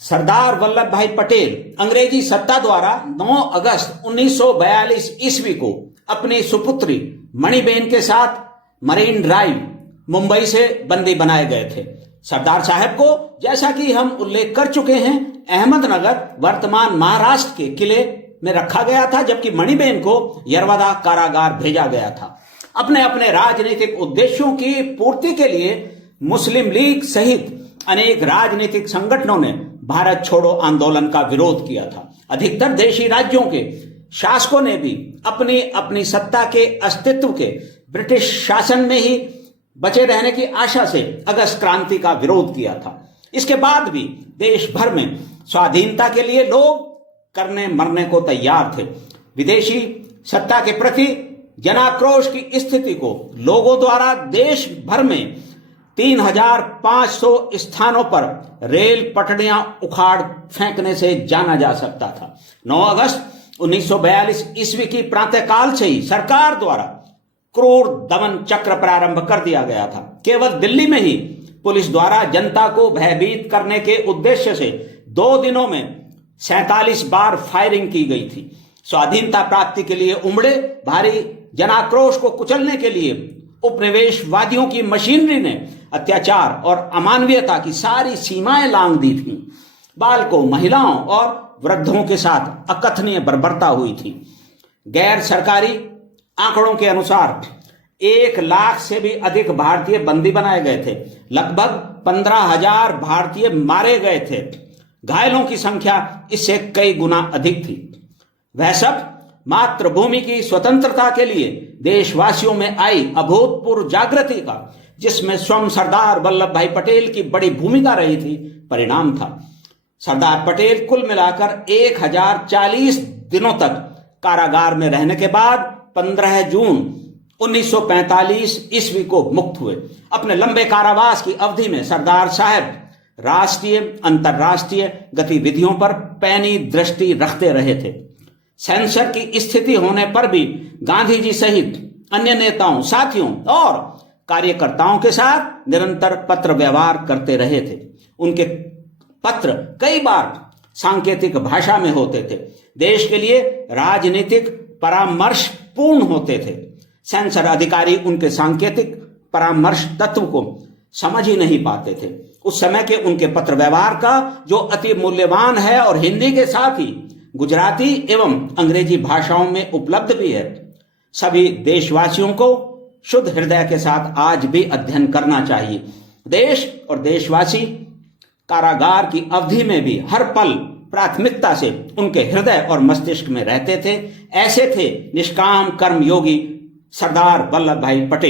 सरदार वल्लभ भाई पटेल अंग्रेजी सत्ता द्वारा 9 अगस्त 1942 ईस्वी को अपनी सुपुत्री मणिबेन के साथ मरीन ड्राइव मुंबई से बंदी बनाए गए थे। सरदार साहब को, जैसा कि हम उल्लेख कर चुके हैं, अहमदनगर वर्तमान महाराष्ट्र के किले में रखा गया था, जबकि मणिबेन को यरवदा कारागार भेजा गया था। अपने अपने राजनीतिक उद्देश्यों की पूर्ति के लिए मुस्लिम लीग सहित अनेक राजनीतिक संगठनों ने भारत छोड़ो आंदोलन का विरोध किया था। अधिकतर देशी राज्यों के शासकों ने भी अपनी अपनी सत्ता के अस्तित्व के ब्रिटिश शासन में ही बचे रहने की आशा से अगस्त क्रांति का विरोध किया था। इसके बाद भी देश भर में स्वाधीनता के लिए लोग करने मरने को तैयार थे। विदेशी सत्ता के प्रति जनाक्रोश की स्थिति को लोगों द्वारा देश भर में 3500 स्थानों पर रेल पटड़ियां उखाड़ फेंकने से जाना जा सकता था। 9 अगस्त 1942 ईस्वी की प्रातःकाल से ही सरकार द्वारा क्रूर दमन चक्र प्रारंभ कर दिया गया था। केवल दिल्ली में ही पुलिस द्वारा जनता को भयभीत करने के उद्देश्य से 2 दिनों में 47 बार फायरिंग की गई थी। स्वाधीनता प्राप्ति के लिए उमड़े भारी जनाक्रोश को कुचलने के लिए उपनिवेशवादियों की मशीनरी ने अत्याचार और अमानवीयता की सारी सीमाएं लांघ दी थी। बालकों, महिलाओं और वृद्धों के साथ अकथनीय बर्बरता हुई थी। गैर सरकारी आंकड़ों के अनुसार 1 लाख से भी अधिक भारतीय बंदी बनाए गए थे। लगभग 15,000 भारतीय मारे गए थे। घायलों की संख्या इससे कई गुना अधिक थी। वह सब मातृभूमि की स्वतंत्रता के लिए देशवासियों में आई अभूतपूर्व जागृति का, जिसमें स्वयं सरदार वल्लभ भाई पटेल की बड़ी भूमिका रही थी, परिणाम था। सरदार पटेल कुल मिलाकर 1040 दिनों तक कारागार में रहने के बाद 15 जून 1945 ईस्वी को मुक्त हुए। अपने लंबे कारावास की अवधि में सरदार साहब राष्ट्रीय अंतर्राष्ट्रीय गतिविधियों पर पैनी दृष्टि रखते रहे थे। सेंसर की स्थिति होने पर भी गांधी जी सहित अन्य नेताओं, साथियों और कार्यकर्ताओं के साथ निरंतर पत्र व्यवहार करते रहे थे। उनके पत्र कई बार सांकेतिक भाषा में होते थे, देश के लिए राजनीतिक परामर्श पूर्ण होते थे। सेंसर अधिकारी उनके सांकेतिक परामर्श तत्व को समझ ही नहीं पाते थे। उस समय के उनके पत्र व्यवहार का जो अति मूल्यवान है और हिंदी के साथ ही गुजराती एवं अंग्रेजी भाषाओं में उपलब्ध भी है, सभी देशवासियों को शुद्ध हृदय के साथ आज भी अध्ययन करना चाहिए। देश और देशवासी कारागार की अवधि में भी हर पल प्राथमिकता से उनके हृदय और मस्तिष्क में रहते थे। ऐसे थे निष्काम कर्म योगी सरदार वल्लभ भाई पटेल।